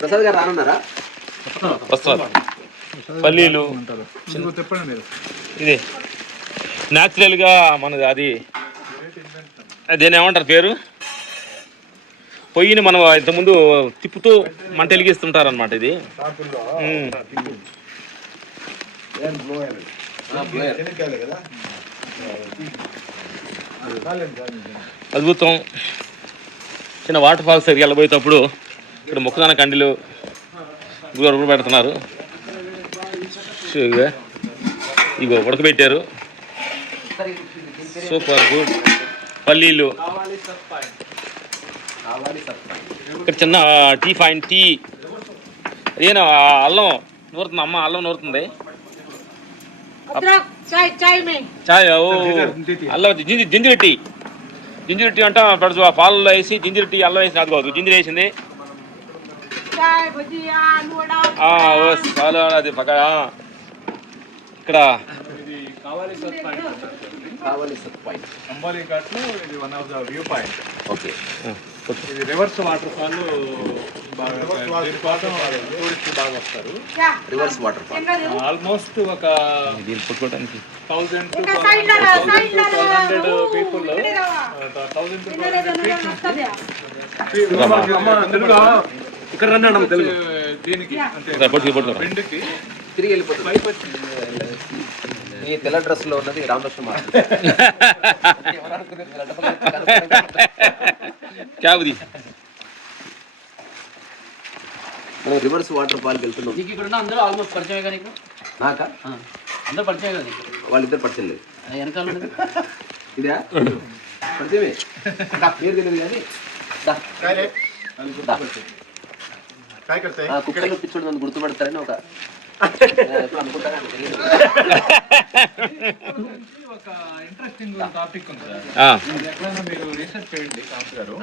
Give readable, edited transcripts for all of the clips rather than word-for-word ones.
ప్రసాద్ గారు రానున్నారా? వస్తారు. పల్లీలు ఇది న్యాచురల్గా మనది అది దేని ఏమంటారు పేరు, పొయ్యిని మనం ఇంతకుముందు తిప్పుతూ మంట వెలిగిస్తుంటారు అనమాట. ఇది అద్భుతం. చిన్న వాటర్ ఫాల్స్ దగ్గరికి వెళ్ళబోయేటప్పుడు ఇక్కడ మొక్కదాన కండిలు గురువు పెడుతున్నారు. ఇగో ఉడకబెట్టారు, సూపర్ గుడ్. పల్లీలు, ఇక్కడ చిన్న టీ పాయింట్ టీ. అదేనా అల్లం నూరుతుంది అమ్మ, అల్లం నూరుతుంది. చాయ్ ఓ అల్లం జింజర్ టీ. జింజర్ టీ అంటే పెడదు పాలలో వేసి జింజర్ టీ అల్లం వేసి అది కాదు, జింజర్ వేసింది. అది పక్క ఇక్కడ అంబాలి ఘాట్లో ఇది one of the view point. Okay, ఇది రివర్స్ వాటర్ ఫాల్. దీనికోసం టూరిస్టులు బాగా వస్తారు. రివర్స్ వాటర్ ఫాల్ ఆల్మోస్ట్ ఒక 1000 to 1200 పీపుల్, 1000 to 1200 ఇక్కడ రండి అన్న తెలుగు. దీనికి అంటే రెండుకి తిరిగి వెళ్ళిపోతుంది. ఈ తెల్ల డ్రెస్ లో ఉన్నది రామకృష్ణ మనం రివర్స్ వాటర్ ఫాల్కి వెళ్తున్నాం. అందరూ ఆల్మోస్ట్ పరిచయం కానీ నాకా అందరూ పరిచయం కదా, వాళ్ళిద్దరు పరిచయం లేదు. వెనకాల ఇదా పరిచయమే, పేరు తెలియదు కానీ కుక్కలు పిచ్చుడు నన్ను గుర్తుపడతారని ఒక ఒక ఇంట్రెస్టింగ్ టాపిక్ ఉంది. ఎక్కడైనా మీరు రీసెర్చ్ చేయండి కాంత్ గారు.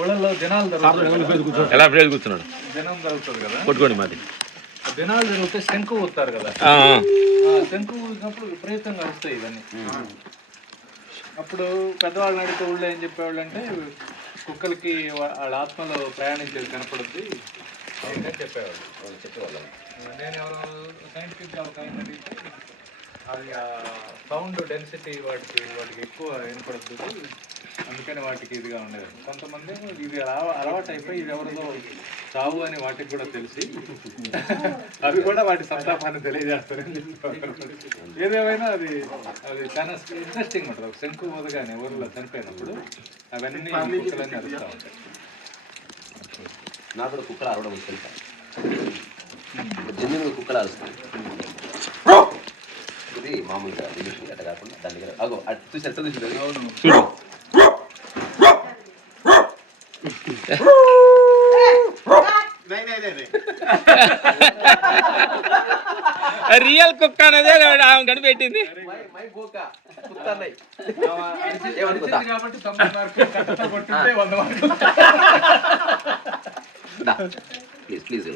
ఊళ్ళలో దినాలు కూర్చున్నాడు, దినం జరుగుతుంది కదా, కొట్టుకోండి మాది. దినాలు జరిగితే శంకు ఊతారు కదా, శంకు ఊసినప్పుడు విపరీతంగా వస్తాయి ఇవన్నీ. అప్పుడు పెద్దవాళ్ళని అడిగితే ఊళ్ళో ఏం చెప్పేవాళ్ళు అంటే, కుక్కలకి వాళ్ళ ఆత్మలో ప్రయాణించేది కనపడుద్ది అని చెప్పేవాళ్ళు. నేను ఎవరు సైంటిఫిక్గా ఒక ఆయన అడిగితే, అది ఆ సౌండ్ డెన్సిటీ వాటికి ఎక్కువ వినపడుతుంది, అందుకని వాటికి ఇదిగా ఉండేది. కొంతమంది ఇది అలవాటు అయిపోయి ఇది ఎవరిదో చావు అని వాటికి కూడా తెలిసి అవి కూడా వాటి సంతాపాన్ని తెలియజేస్తారని చెప్పేవారు. ఏదేమైనా అది చాలా ఇంట్రెస్టింగ్ ఉంటుంది. ఒక శంకు ఊదగానే ఊరిలో చనిపోయినప్పుడు అవన్నీ కుక్కలన్నీ అరుస్తూ ఉంటాయి. నాకు కూడా కుక్కలు అరవడం తెలుసా, జన్యుగా కుక్కలు అరుస్తాయి. ఇది మామూలుగా అట్ట కాకుండా దాని దగ్గర అగో చూసి ఎంత చూసి రియల్ కుక్క అనేది ఆమె కనిపెట్టింది. ప్లీజ్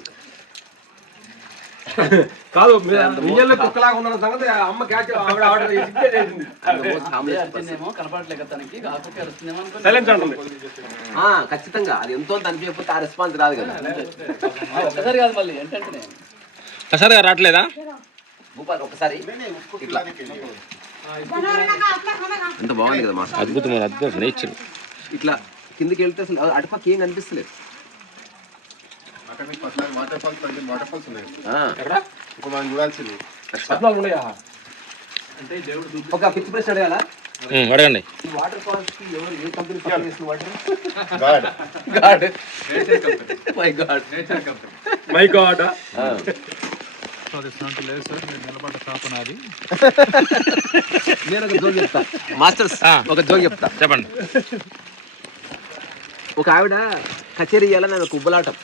కాదు, కుక్కలాగా ఉన్న సంగతి అమ్మ క్యాచ్ ఆవిడ ఆర్డర్ ఖచ్చితంగా అది ఎంతో అనిపించకపోతే ఆ రెస్పాన్స్ రాదు కదా. ప్రసాద్ గారు రావట్లేదా? భూపాల్ ఒకసారి ఇట్లా ఎంత బాగుంది కదా మా, అద్భుతమైన అద్భుతం నేచర్. ఇట్లా కిందికి వెళ్తే అసలు అటుపక్క ఏం కనిపిస్తలేదు. ఒక పిచ్చి ప్రశ్న అడగాలా? అడగండి. ఈ వాటర్ ఫాల్స్ కి ఎవరు ఏ కంపెనీ సప్లై చేసిన వాటర్? My God. లేదు సార్, మీరు నిలబడ్డ స్థాపన అది. నేను ఒక జోక్ చెప్తా మాస్టర్స్, ఒక జోక్ చెప్తా చెప్పండి. ఒక ఆవిడ కచేరీ ఇయ్యాలని ఆమె కుబ్బలాటం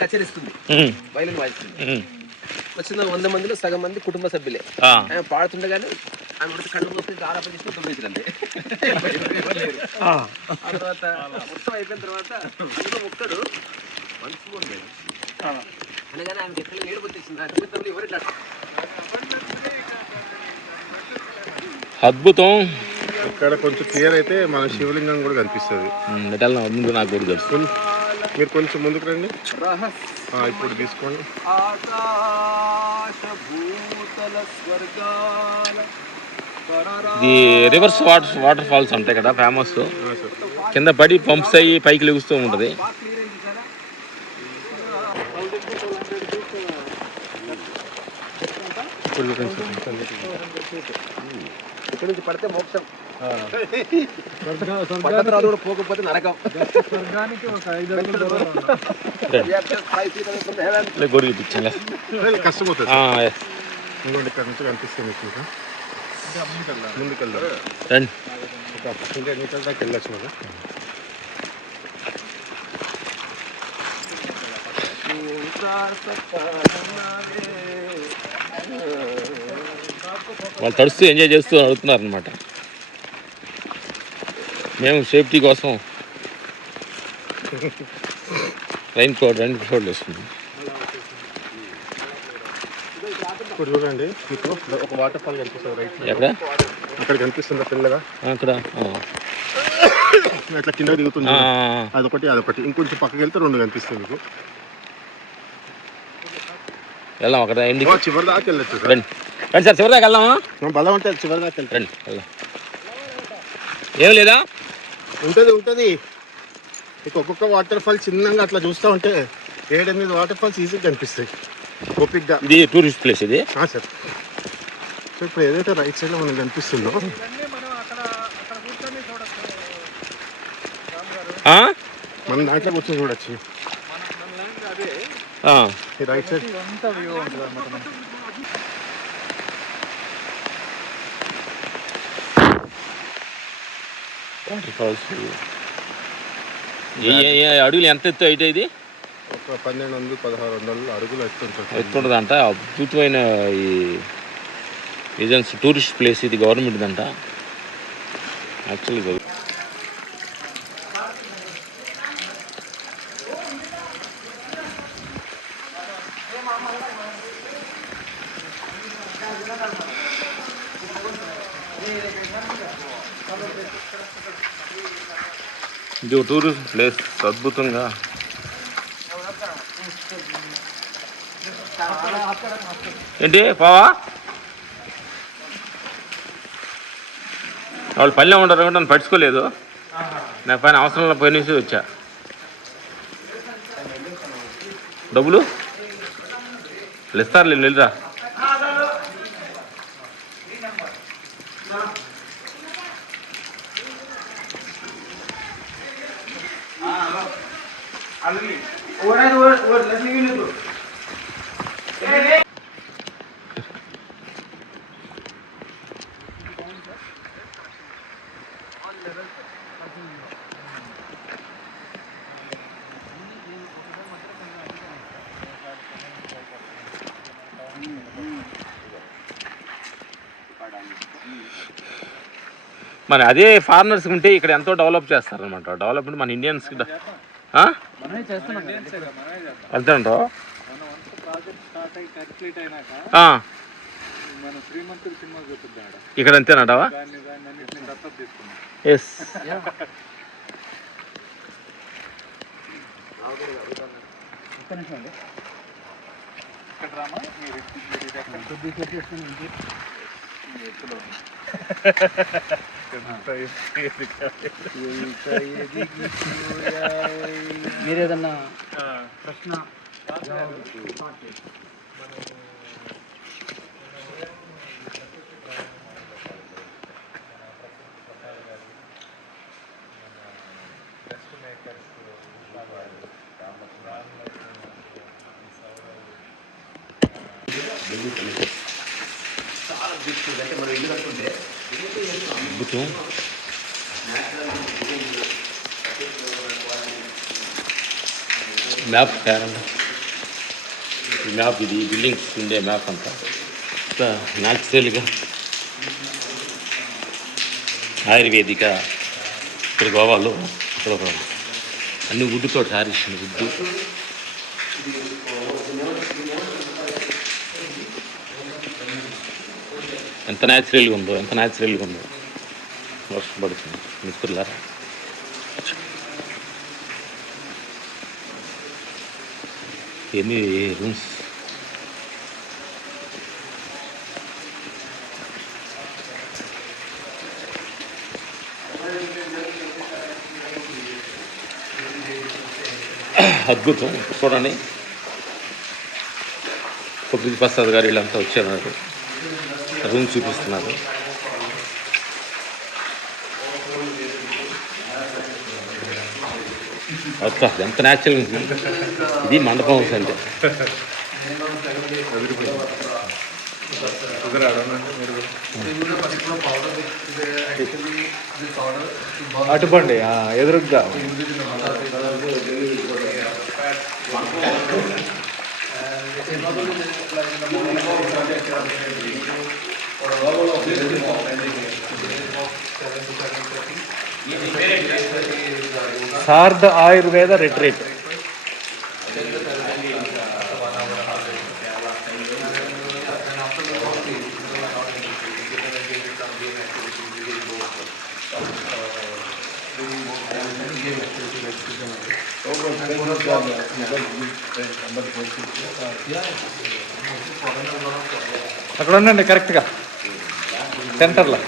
కచేరిస్తుంది, వైలిన్ వాయిస్తుంది. వచ్చిన 100 మందిలో సగం మంది కుటుంబ సభ్యులే. ఆమె పాడుతుండగానే ఆమె కడుపు నొప్పి ఆరాపం చేసి తొమ్మిదిండి. ఆ తర్వాత మొత్తం అయిపోయిన తర్వాత అందులో ఒక్కడు మనసు అనగానే ఆమె ఎక్కడ ఏడుపు వచ్చేసింది. అద్భుతం. ఇక్కడ కొంచెం క్లియర్ అయితే మన శివలింగం కూడా కనిపిస్తుంది. మెటల్ ముందు నాకు కూడా తెలుసు. మీరు కొంచెం ముందుకు రండి. ఇప్పుడు తీసుకోండి. ఇది రివర్స్ వాటర్ ఫాల్స్ అంటాయి కదా ఫేమస్. కింద పడి పంప్స్ అయ్యి పైకి లెగుస్తూ ఉంటుంది. ఇక్కడ నుంచి పడితే మోక్షం, పడ్డ తర్వాత కూడా పోకపోతే నరకం. గొర్రె చూపించాలి, కష్టపోతుంది. ఇంకోటి ఇక్కడ నుంచి కనిపిస్తుంది మీకు. ముందుకెళ్దాం రండి. ఒక 100 మీటర్ల దాకా వెళ్ళచ్చు కదా. వాళ్ళు తడుస్తూ ఎంజాయ్ చేస్తూ అడుగుతున్నారు అనమాట. మేము సేఫ్టీ కోసం రైన్ కోట్ వేసుకున్నాం. ఇప్పుడు చూడండి, మీకు ఒక వాటర్ ఫాల్ కనిపిస్తుంది రైట్. ఎక్కడ? ఇక్కడ కనిపిస్తుందా పిల్లగా? అక్కడ అట్లా కింద దిగుతుంది. అదొకటి ఇంకొంచెం పక్కకి వెళ్తే 2 కనిపిస్తుంది మీకు. వెళ్దాం అక్కడ చివరి దాకా వెళ్ళచ్చు. రండి రండి సార్, చివరి దాకా వెళ్దామా? బలం అంటే చివరి దాకా వెళ్తాం. రండి వెళ్దాం. ఏం లేదా? ఉంటుంది. మీకు ఒక్కొక్క వాటర్ ఫాల్ చిన్నగా అట్లా చూస్తూ ఉంటే 7-8 వాటర్ ఫాల్స్ ఈజీగా కనిపిస్తాయి ఓపిక్గా. ఇది టూరిస్ట్ ప్లేస్ ఇది సార్. సో ఇప్పుడు ఏదైతే రైట్ సైడ్లో మనకు కనిపిస్తుందో మనం దాంట్లో కూర్చొని చూడొచ్చు. ఈ రైట్ సైడ్ అడుగులు ఎంత ఎత్తు అయితే ఇది? ఒక 1200-1600 అడుగులు ఎత్తుంటుందంట. అద్భుతమైన ఈ ఏజెన్సీ టూరిస్ట్ ప్లేస్ ఇది, గవర్నమెంట్ దంట యాక్చువల్గా. ఇది టూరిస్ట్ ప్లేస్ అద్భుతంగా. ఏంటి పావా వాళ్ళు పల్లె ఉంటారు కాబట్టి నన్ను పట్టుకోలేదు. నా పైన అవసరంలో పోయినేసి వచ్చా. డబ్బులు ఇస్తారు, వెళ్ళిరా. మరి అదే ఫారినర్స్ ఉంటే ఇక్కడ ఎంతో డెవలప్ చేస్తారనమాట. డెవలప్మెంట్ మన ఇండియన్స్కి వెళ్తాంటావు. ఇక్కడ అంతేనంటావా? ఎస్. మీరేదన్నా ప్రశ్న అద్భుతం. మ్యాప్ ఈ మ్యాప్, ఇది బిల్డింగ్స్ ఉండే మ్యాప్ అంతా న్యాచురల్గా ఆయుర్వేదిక. ఇక్కడ గోవాలో ఇక్కడ అన్ని వుడ్తో తయారు చేసిన వుడ్డు. ఎంత న్యాచురల్గా ఉందో. వర్షం పడుతుంది మిత్రులారా. ఎన్ని రూమ్స్ అద్భుతం. చూడండి, కొబ్బరి ప్రసాద్ గారు వీళ్ళంతా వచ్చారు, రూమ్ చూపిస్తున్నారు. అసలు ఎంత న్యాచురల్ ఇది మండపం హౌస్ అంటే. అటుపండి ఎదురుగ్గా శారద ఆయుర్వేద రిట్రీట్. అక్కడ ఉండండి కరెక్ట్గా సెంటర్లో.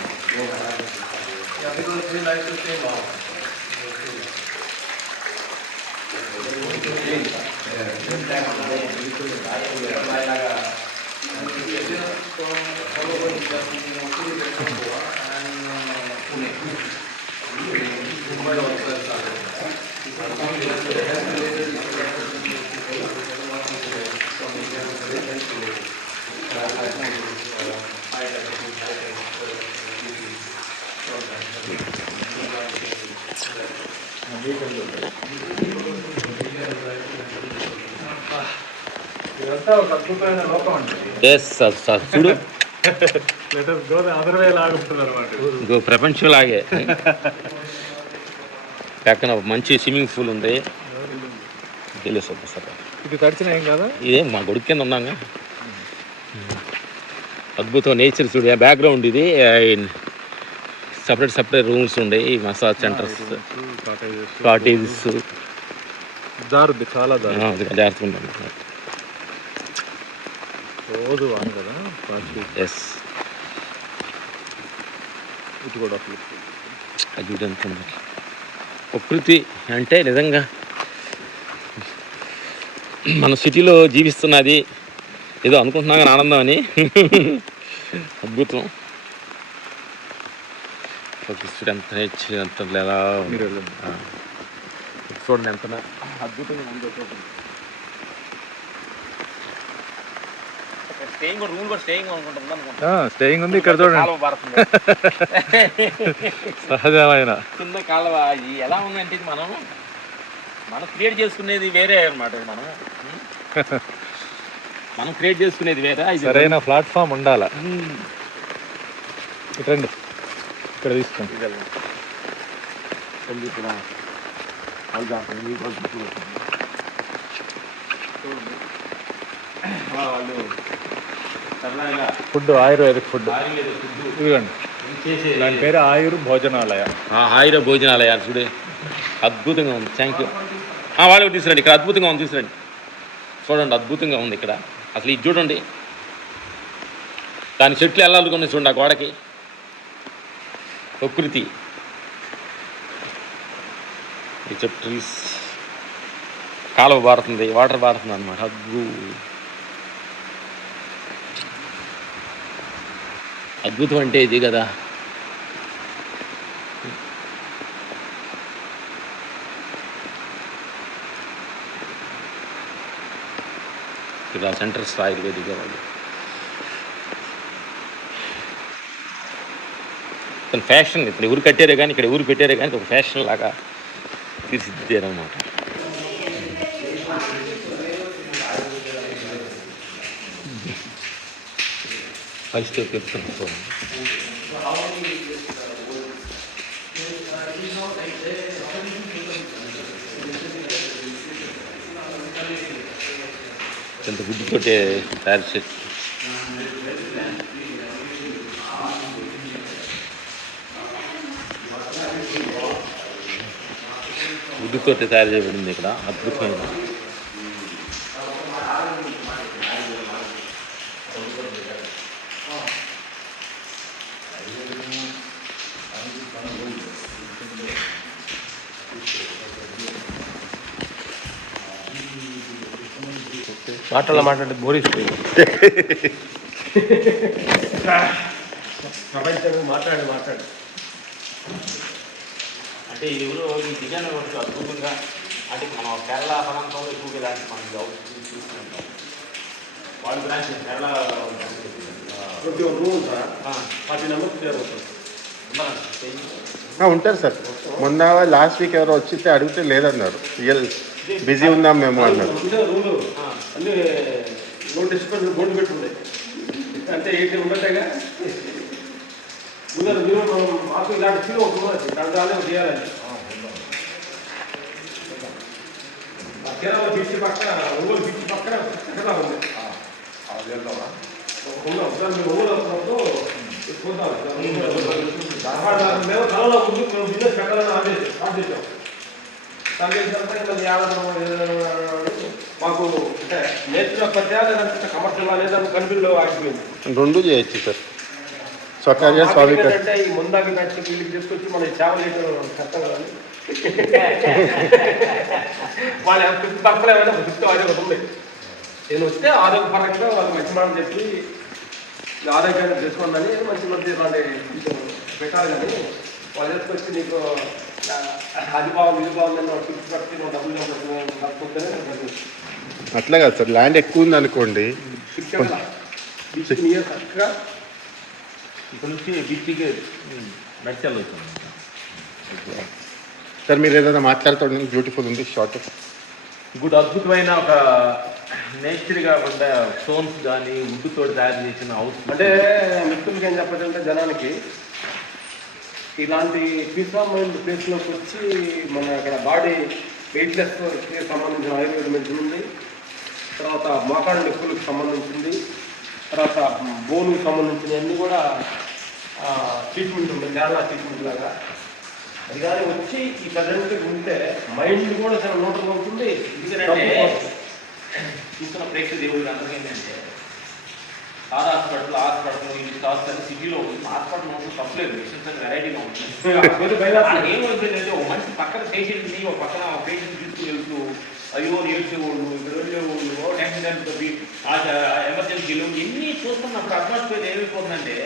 ఇదంతా ఒక అద్భుతమైన లోకం అండి. చూడు, అదర్వే లాగుంటుంది అనమాట. ప్రపంచం లాగే. పక్కన మంచి స్విమ్మింగ్ పూల్ ఉంది. ఇది తడిచిన ఏం కదా, ఇదే మా గొడుగు కింద ఉన్నాగా. అద్భుతం నేచర్ చూడు. బ్యాక్గ్రౌండ్ ఇది సపరేట్ రూమ్స్ ఉండే, మసాజ్ సెంటర్స్, కాటేజెస్. జారుద్ది చాలా జాగ్రత్తగా రోజు వాను కదా. ఎస్, ఇది కూడా అది ఎంత ప్రకృతి అంటే నిజంగా మన సిటీలో జీవిస్తున్నది ఏదో అనుకుంటున్నా కానీ ఆనందం అని. అద్భుతం. ప్రకృతి ఎంత ఎంత లేదా చూడండి ఎంత అద్భుతంగా ఉంది. స్టేయింగ్ ఉంది ఇక్కడ చూడండి. సహజమైన కింద కాలువ ఎలా ఉందంటే ఇది మనం క్రియేట్ చేసుకునేది వేరే అనమాట. మనం క్రియేట్ చేసుకునేది వేరే. సరైన ప్లాట్ఫామ్ ఉండాలా. రండి ఇక్కడ తీసుకోండి. ఫుడ్ ఆయుర్వేదిక్ ఫుడ్ ఇదిగోండి. దాని పేరు ఆయుర్ భోజనాలయ. ఆయుర భోజనాలయ చూడే, అద్భుతంగా ఉంది. Thank you. వాళ్ళు తీసుకురండి, ఇక్కడ అద్భుతంగా ఉంది, తీసుకురండి. చూడండి, అద్భుతంగా ఉంది ఇక్కడ. అసలు ఇది చూడండి, దాని చెట్లు వెళ్ళాలనుకున్నాయి చూడండి. ఆ గోడకి ప్రకృతి, ఈ చెట్టు ట్రీస్, కాలువ పారుతుంది, వాటర్ పారుతుంది అనమాట. అద్భుతం అంటే ఇది కదా. ఇక్కడ సెంటర్స్ ఆయుర్వేదిక్ వాళ్ళు ఫ్యాషన్. ఇప్పుడు ఎవరు కట్టారే కానీ, ఇక్కడ ఎవరు పెట్టారే కానీ ఒక ఫ్యాషన్ లాగా తీర్చిదిద్దారన్నమాట. పరిస్థితి చెప్తున్నాను చూడండి. కొంత గుడ్డుతోటే తయారు చేసి వుడ్తో తయారు చేయబడింది ఇక్కడ అద్భుతమైన. మాట్లాడే బోరీస్ ప్రపంచంగా మాట్లాడు అంటే ఈ ఊరు ఈ డిజైన్ అద్భుతంగా అంటే మనం కేరళ ప్రాంతంలో ఎక్కువగా ఇలాంటి మనకి చూస్తున్నాం. వాళ్ళు బ్రాంచ్ కేరళ ఉంటారు సార్. మొన్న లాస్ట్ వీక్ ఎవరో వచ్చి అడిగితే లేదన్నారు, బిజీ ఉందాం మేము అన్నారు. అన్ని బోర్డు పెట్టుకుంటాయి అంటే ఏంటి ఉండటేగా ముందర మాకు ఇలాంటి ఫీల్ ఉంటుంది దాంట్లో చేయాలని. కేరళ బీచ్ పక్కన ఒంగోలు బీచ్ పక్కన ఎక్కడ ఉంది మీరు ఒంగోలు వస్తున్నప్పుడు చూద్దాం. మేము కళలో ముందు మేము బిజినెస్ పెట్టాలని స్టార్ట్ చేసాం. స్టార్ట్ చేసిన మాకు అంటే నేర్చుకున్న ప్రత్యేక కమర్షియల్ అనేది కన్ఫ్యూజ్లో ఆగిపోయింది. రెండు చేయొచ్చు సార్. స్వకార్య స్వామిక అంటే ఈ ముందాకి నచ్చి వీళ్ళకి తీసుకొచ్చి మన సేవ చేయడం కష్టం కదండి. వాళ్ళు ఫిఫ్త్ తప్పలేమైనా ఫిఫ్త్ ఆరోగ్యం ఉంది. నేను వస్తే ఆరోగ్యపరంగా వాళ్ళకి మంచి మాట చెప్పి ఆరోగ్యాన్ని చేసుకోండి మంచి మంచి ఇలాంటి పెట్టాలి. కానీ వాళ్ళు తీసుకొచ్చి నీకు అది బాగుంది ఇది బాగుందని ఫిఫ్త్ పట్టి నువ్వు డబ్బులు తప్పుకుంటేనే అట్లా కాదు సార్. ల్యాండ్ ఎక్కువ ఉంది అనుకోండి, చక్కగా ఇక్కడ నుంచి బీచ్కి నడిచాలి అవుతుంది సార్. మీరు ఏదైనా మాట్లాడుతుండే బ్యూటిఫుల్ ఉంది షార్ట్. గుడ్ అద్భుతమైన ఒక నేచర్గా ఉండే స్టోన్స్ కానీ వుడ్తో తయారు చేసిన హౌస్. అంటే మిత్రులకి ఏం చెప్పాలంటే జనానికి ఇలాంటి పీస్ ఆఫ్ మైండ్ ప్లేస్లోకి వచ్చి మన ఇక్కడ బాడీ వెయిట్లెస్కి సంబంధించిన ఆయుర్వేద మెడిసిన్ ఉంది, తర్వాత మోకాళ్ళ నొప్పులకు సంబంధించింది, తర్వాత బోన్కి సంబంధించినవన్నీ కూడా ట్రీట్మెంట్ ఉంది. కేరళ ట్రీట్మెంట్ లాగా అది కానీ వచ్చి ఈ ప్రజెంట్ ఉంటే మైండ్ కూడా చాలా నూటంగా ఉంటుంది. ఎందుకంటే చూస్తున్న ప్రేక్షకులు దేవుడు అందరికీ ఏంటంటే హాస్పిటల్ ఇది కాదు సిటీలో ఉంది. హాస్పిటల్ ఉంటుంది తప్పలేదు, మిషన్స్ అని వెరైటీగా ఉంటుంది. ఏమైపోయిందంటే ఒక మనిషి పక్కన పేషెంట్ని ఒక పక్కన పేషెంట్ తీసుకుని వెళ్తూ అయ్యో నేర్చేవాళ్ళు ఇక్కడ వెళ్ళేవాళ్ళు టెన్షన్ ఎమర్జెన్సీలు ఎన్ని చూస్తున్నప్పుడు అట్మాస్ఫియర్ ఏమైపోతుందంటే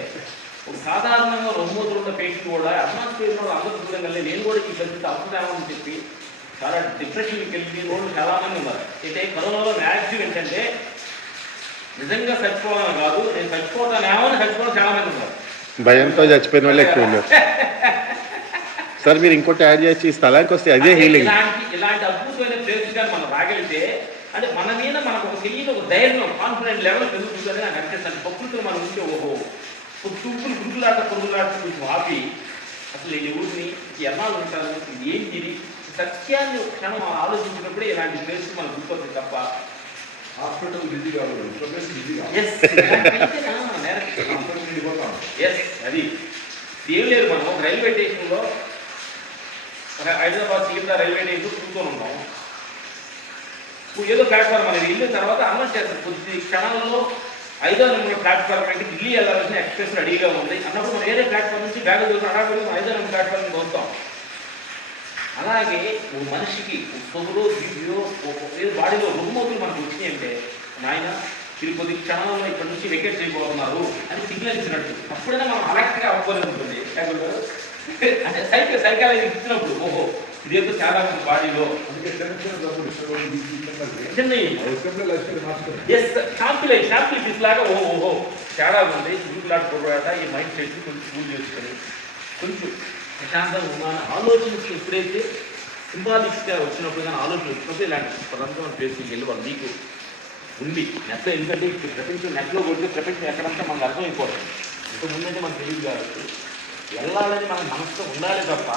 ఒక సాధారణంగా రొమ్మూతులు ఉన్న పేషెంట్ కూడా అట్మాస్ఫియర్లో అందరూ చూడడం వల్ల నేను కూడా ఈ పరిస్థితి అవసరమని చెప్పి చాలా డిప్రెషన్కి వెళ్ళి రోజు చాలామంది ఉన్నారు. అయితే కరోనాలో మ్యాక్సిమం ఏంటంటే నిజంగా చచ్చిపోవాలని కాదు, నేను చచ్చిపోతానేమో అని చచ్చిపోవడం చాలామంది ఉన్నారు. భయంతో చచ్చిపోయిన వాళ్ళు ఎక్కువ ఉన్నారు సార్. మీరు ఇంకోటి యాడ్ చేసి ఈ స్థలానికి వస్తే అదే హీలింగ్. ఇలాంటి అద్భుతమైన ప్లేస్ కానీ మనం రాగలిగితే అంటే మన మీద మనకు ఒక తెలియని ఒక ధైర్యం కాన్ఫిడెంట్ లెవెల్ పెరుగుతుందని నాకు అనిపిస్తాను. ప్రకృతిలో మనం ఉంటే ఓహో చూపులు గురులాట పొరుగులాట కొంచెం ఆపి అసలు ఈ ఊరిని ఎన్నాళ్ళు ఉంటారు, ఇది ఏంటి, సత్యాన్ని ఒక క్షణం ఆలోచించినప్పుడే ఇలాంటి ప్లేస్ మనం గుర్తొస్తుంది తప్ప హాస్పిటల్ బిజీ కావాలి. అది ఏం లేదు. మనం ఒక రైల్వే స్టేషన్లో హైదరాబాద్ సికింద్రా రైల్వే స్టేషన్లో కూర్చొని ఉంటాం. ఏదో ప్లాట్ఫామ్ అనేది వెళ్ళిన తర్వాత అనౌన్స్ చేస్తారు కొద్ది క్షణాలలో 5వ నెంబర్ ప్లాట్ఫామ్ అంటే ఢిల్లీ వెళ్ళాల్సిన ఎక్స్ప్రెస్ రెడీగా ఉంది అన్నప్పుడు మనం వేరే ప్లాట్ఫామ్ నుంచి బ్యాగ్ దొరికి అడాపడి 5వ నెంబర్ ప్లాట్ఫామ్ నుంచి వస్తాం. అలాగే ఓ మనిషికి పొగులో దివ్యో బాడీలో రుగ్మతులు మనకు వచ్చినాయి అంటే నాయన మీరు కొద్ది క్షణంలో ఇక్కడ నుంచి వెకేట్ చేయబోతున్నారు అని సిగ్నల్ ఇచ్చినట్టు అప్పుడైనా మనం అలర్ట్గా అవ్వలేదు ఉంటుంది. అంటే సైకాలజీ ఇచ్చినప్పుడు ఓహో ఇదేదో చాలా మంది బాడీలో షాంపుల్ తీసులాగా ఓహో తేడా ఉంది. గురుకులాట పొరపాట ఈ మైండ్ సెట్ కొంచెం కూల్ చేసుకొని కొంచెం ప్రశాంతంగా ఉన్నాను ఆలోచనకి ఎప్పుడైతే సింబాలిక్స్గా వచ్చినప్పుడు కానీ ఆలోచన వచ్చినప్పుడు ఇలాంటి ప్రపంచం ప్లేస్కి వెళ్ళి వాళ్ళు మీకు ఉంది నెట్లో. ఎందుకంటే ఇప్పుడు ప్రపంచం నెట్లో కొడితే ప్రపంచం ఎక్కడంతా మనకు అర్థమైపోతుంది. ఇంతకుముందంటే మనకు తెలియదు కాబట్టి వెళ్ళాలని మన మనసుతో ఉండాలి తప్ప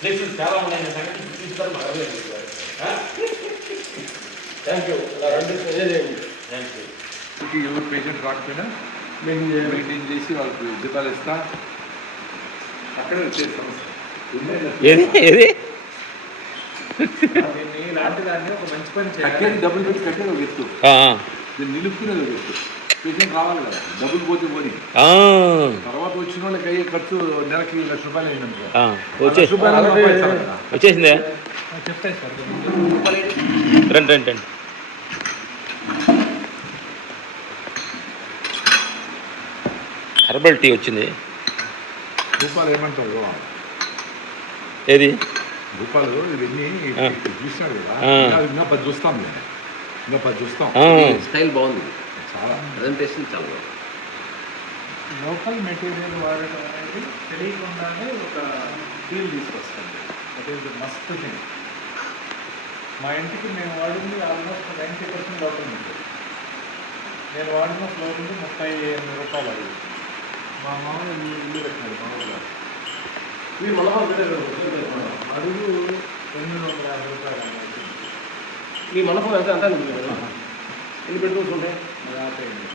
ప్లేసెస్ చాలా ఉన్నాయి సంగతి చూపిస్తారు మనమే చూస్తారు. Thank you. Thank you. ఎవరు పేషెంట్ రాకపోయినా మేము మెయింటైన్ చేసి వాళ్ళకి జీతాలు ఇస్తా. అక్కడే వచ్చే సమస్య ఏది దీన్ని ఇలాంటి దాన్ని ఒక మంచి పని చేయాలి. కట్టేది డబ్బులు పెట్టి కట్టేది ఒక ఎత్తు, దీన్ని నిలుపుకునేది ఒక ఎత్తు. పేషెంట్ రావాలి కదా, డబ్బులు పోతే పోని. తర్వాత వచ్చిన వాళ్ళకి అయ్యే ఖర్చు నెలకి ₹1,00,000 అయినప్పుడు వచ్చేసిందే. చెప్తాయి సార్. రండి రండి రండి. హెర్బల్ టీ వచ్చింది. రూపాయలు ఏమంటారు, ఏది రూపాయలు ఇవన్నీ చూసినాడు కదా, ఇంకా 10 చూస్తాం నేను, ఇంకా 10 చూస్తాం. స్టైల్ బాగుంది, చాలా ప్రజెంటేషన్ చాలా బాగుంది. లోకల్ మెటీరియల్ వాడటం అనేది తెలియకుండానే ఒక ఫీల్ తీసుకొస్తుంది. That is the must thing. మా ఇంటికి మేము వాడింది ఆల్మోస్ట్ 90% లోకల్ మెటీరియల్. నేను వాడిన ఫ్లోర్లు ₹38 అది. మా మామూలు ఇల్లు పెట్టినాడు మా ఊళ్ళో. అడుగు ₹850 అన్నమాట. ఈ మండపం ఎంత ఎంత ఎన్ని బెడ్రూమ్స్ ఉంటాయి? అది ఆపేయండి.